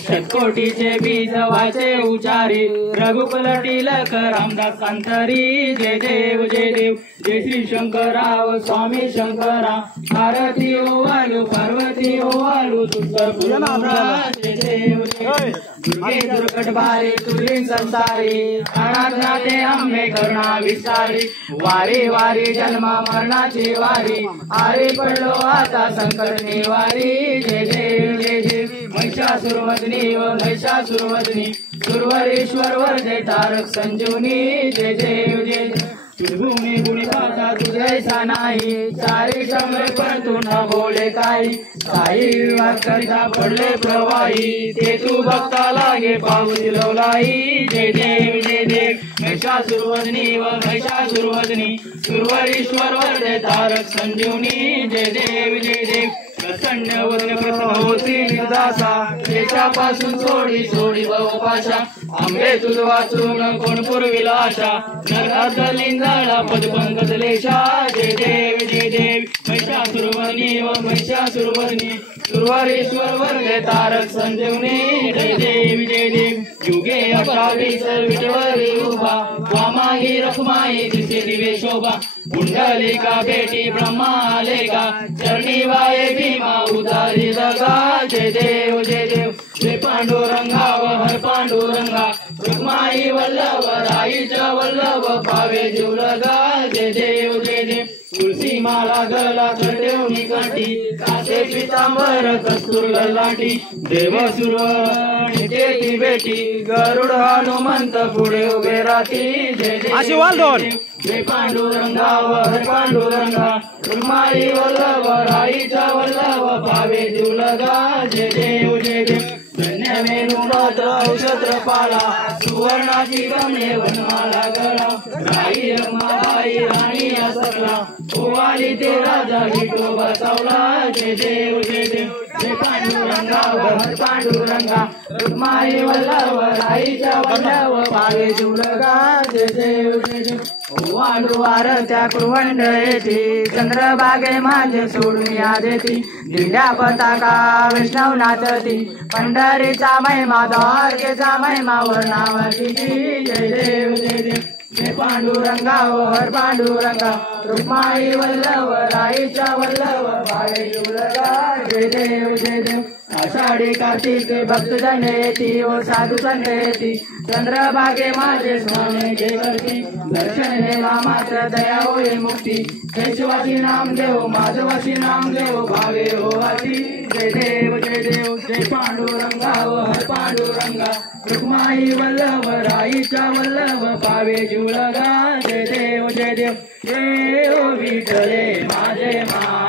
शतकोटीचे बीज वाचे उचारी रघुकुल टिलक रामदास अंतरी जय देव जय श्री शंकराव स्वामी शंकरा भारती ओवालू पार्वती ओवालू जय देव दुर्गे दुर्गट बारी तुझी संसारी अनाथ नाथे अंबे करुणा विस्तारी वारी वारी जन्म मरणाची वारी आरे पडलो आता संकट निवारी जय देव महिषासुरवदनी व महिषासुरवदनी सुरवरेश्वर वरदे तारक संजीवनी जय देव भूमी गुणी पाहता तुझैसा नाही सारे शंभर पण तू न बोले काही साई विवाद करिता पडले प्रवाही ते तू भक्ता लागे पाहू दिलवलाई जय देव महिषासुरवदनी व महिषासुरवदनी सुरवरेश्वर वरदे तारक संजीवनी जय देव प्रसन्न वदन प्रसन्न होती निर्दासा त्याच्यापासून सोडी बहुपाशा आंबे तुझ वाचून कोण पुरविला आशा नरकात लिंगाळा पदपंकज लेशा जय देव महिषासुरवदनी व महिषासुरवदनी सुरवरेश्वर वरदे तारक संजीवनी जय देव युगे 28 विटेवरी उभा वामाही रखमाई दिसे दिवे शोभा पुंडलिका बेटी ब्रह्मा आले का चरणी वाये भीमा उदारी दगा जय देव जय पांडुरंगा व हर पांडुरंगा रुक्माई वल्लभ राईच्या वल्लभ पावे जीव लगा जय देव तुळसी माला गला ठेवणी काठी कासे पितांबर कस्तूर लाटी देव सुर बेटी गरुड हनुमंत पुढे उभे राहती जय पांडुरंगा व हर पांडुरंगा रुक्माई वल्लभ राईच्या वल्लभ पावे जीव लगा जय देव धन्य मेरुभद्र औषत्र पाला सुवर्णाची गमने वनमाला गळा राई रमाबाई राणी असरला ओवाली ते राजा हिटो बसवला जय देव जय पांडुरंगा हर पांडुरंगा रुक्माई वल्लभ राईच्या वल्लभ पावे जीव लगा जय देव वांडुवार त्या कुरवंड येते चंद्रभागे माझे सोडून या देती दिल्या पताका वैष्णव नाचती पंढरीचा महिमा द्वारकेचा महिमा वर्णावती जय देव जय पांडुरंगा व हर पांडुरंगा रुक्माई वल्लभ राईच्या वल्लभ पावे जीव लगा जय देव आषाढी कार्तिक भक्तजन येती व साधू संत येती चंद्रभागे माझे स्वामी जय करती दर्शन देवा मात्र दया होय मुक्ती केशवाची नामदेव माधवाची नामदेव भावे होवाती जय देव जय पांडुरंगा व हर पांडुरंगा रुक्माई वल्लभ राईच्या वल्लभ पावे जीव लगा जय देव जय विठ्ठले माझे मा